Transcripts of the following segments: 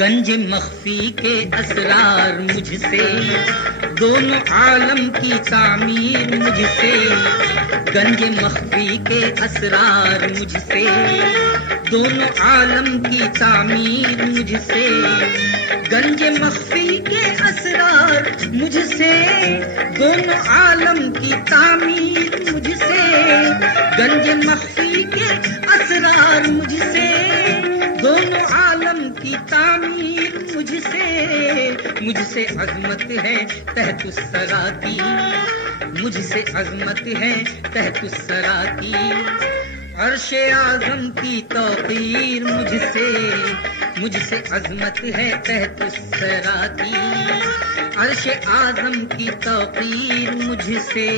गंज मख्फी के असरार मुझसे, दोनों आलम की तामीर मुझसे। गंज मख्फी के असरार मुझसे, दोनों आलम की तामीर मुझसे। गंज मख्फी के असरार मुझसे, दोनों आलम की तामीर मुझसे। गंज मख्फी के असरार मुझसे, दोनों आलम की तामीर मुझसे। मुझसे अज़मत है तहतुस्सरा की, मुझसे अज़मत है तहतुस्सरा की। अर्शे आज़म की तौक़ीर मुझसे, मुझसे अज़मत है तहतुस्सरा की। अर्शे आज़म की तौक़ीर मुझसे।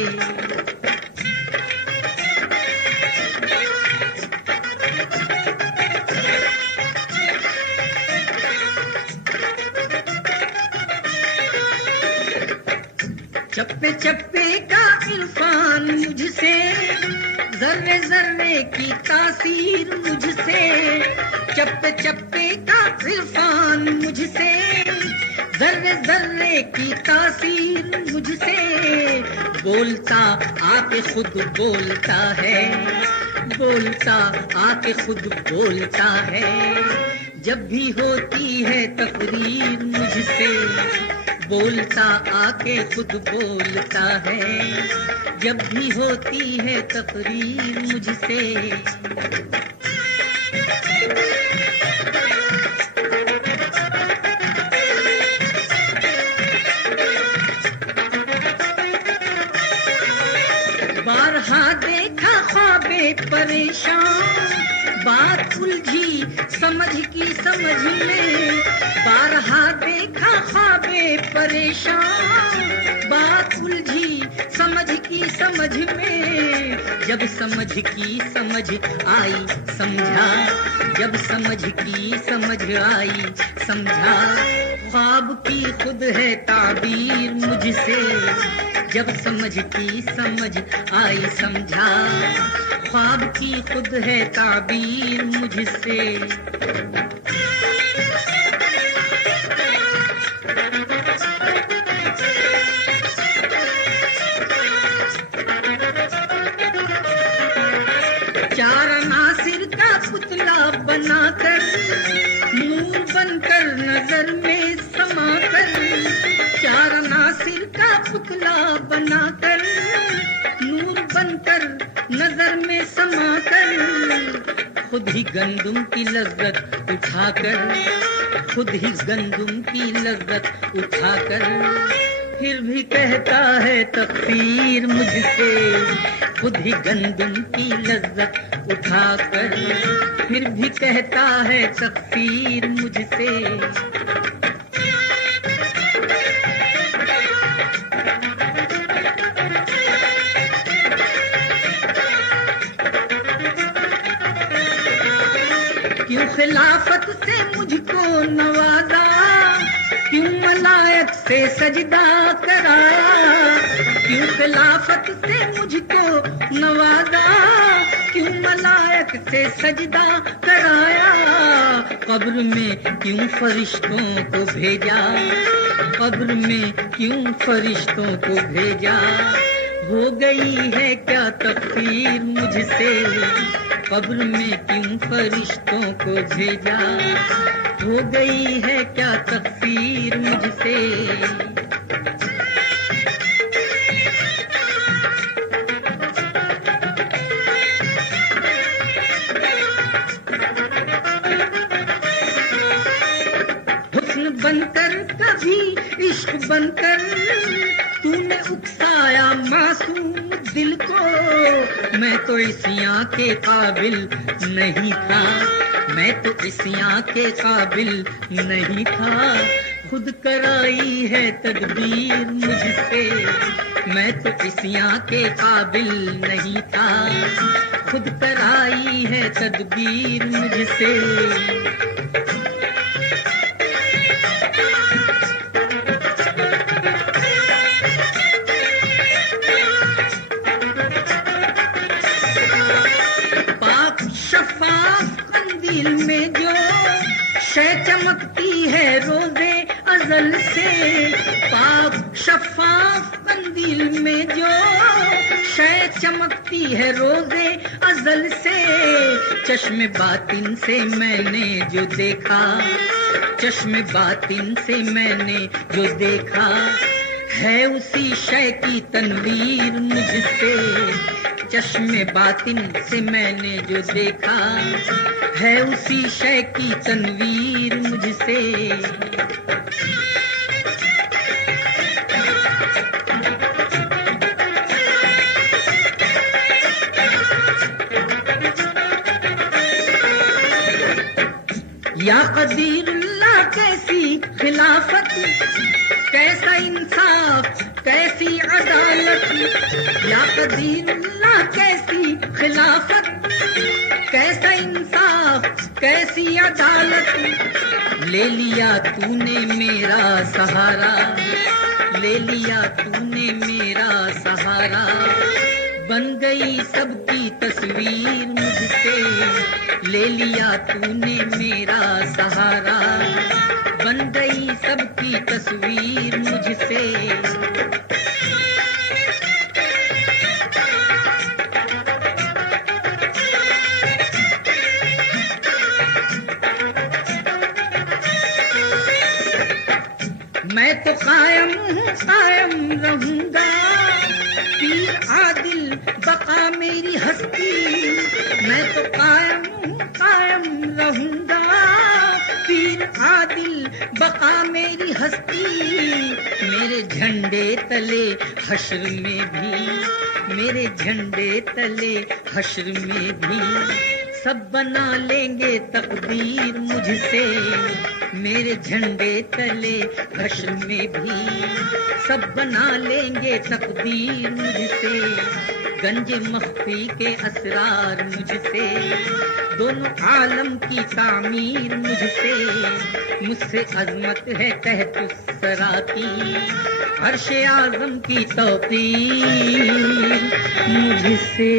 चप्पे चप्पे का इरफान मुझसे, जर्रे जर्रे की तासीर मुझसे। चप्पे चप्पे का इरफान मुझसे, जर्रे जर्रे की तासीर मुझसे। बोलता आके खुद बोलता है, बोलता आके खुद बोलता है। जब भी होती है तकरीर मुझसे, बोलता आके खुद बोलता है। जब भी होती है तकरीर मुझसे। बारहा देखा ख्वाबे परेशान, बात उलझी समझ की समझ में। बारहा देखा ख्वाबे परेशान, बात उलझी समझ की समझ में। जब समझ की समझ आई समझा, जब समझ की समझ आई समझा। ख्वाब की खुद है ताबीर मुझसे, जब समझ की समझ आई समझा। ख्वाब की खुद है ताबीर मुझसे। चार नासिर का पुतला बनाकर, नूर बनकर नजर में समाकर। चार नासिर का पुतला बनाकर, नूर बनकर नजर में समाकर। खुद ही गंदुम की लज्जत उठाकर, खुद ही गंदुम की लज्जत उठाकर। फिर भी कहता है तकफीर मुझसे, खुद ही गंदुम की लज्जत उठाकर। फिर भी कहता है तकफीर मुझसे। क्यों खिलाफत से मुझको नवाजा, क्यों मलायक से सजदा कराया। क्यों खिलाफत से मुझको नवाजा, क्यों मलायक से सजदा कराया। कब्र में क्यों फरिश्तों को भेजा, कब्र में क्यों फरिश्तों को भेजा। हो गई है क्या तकदीर मुझसे, कब्र में क्यों फरिश्तों को भेजा। हो गई है क्या तकदीर मुझसे। हुस्न बनकर कभी इश्क बनकर तूने उकसाया मासूम दिल को। मैं तो इसियां के काबिल नहीं था, मैं तो इसियां के काबिल नहीं था। खुद कराई है तदबीर मुझसे, मैं तो इसियां के काबिल नहीं था। खुद कराई है तदबीर मुझसे। कंदील में जो शय चमकती है रोजे अजल से, चश्मे बातिन से मैंने जो देखा, चश्मे बातिन से मैंने जो देखा, है उसी शय की तनवीर मुझसे। चश्मे बातिन से मैंने जो देखा, है उसी शय की तनवीर मुझसे। या कदीरुल्लाह कैसी खिलाफत, कैसा इंसाफ कैसी अदालत, या कदीरुल्लाह कैसी खिलाफत, कैसा इंसाफ कैसी अदालत। ले लिया तूने मेरा सहारा, ले लिया तूने मेरा सहारा, बन गई सबकी तस्वीर मुझसे। ले लिया तूने मेरा सहारा, बन गई सबकी तस्वीर मुझसे। मैं तो कायम हूँ कायम रहूंगा, पीर आदिल बका मेरी हस्ती। मैं तो कायम हूँ कायम रहूंगा, पीर आदिल बका मेरी हस्ती। मेरे झंडे तले हश्र में भी, मेरे झंडे तले हश्र में भी, सब बना लेंगे तकदीर मुझसे। मेरे झंडे तले हश्र में भी, सब बना लेंगे तकदीर मुझसे। गंजे मख्फी के असरार मुझसे, दोनों आलम की तामीर मुझसे। मुझसे अजमत है तहत सरा की, अर्श आज़म की तौकीर मुझसे।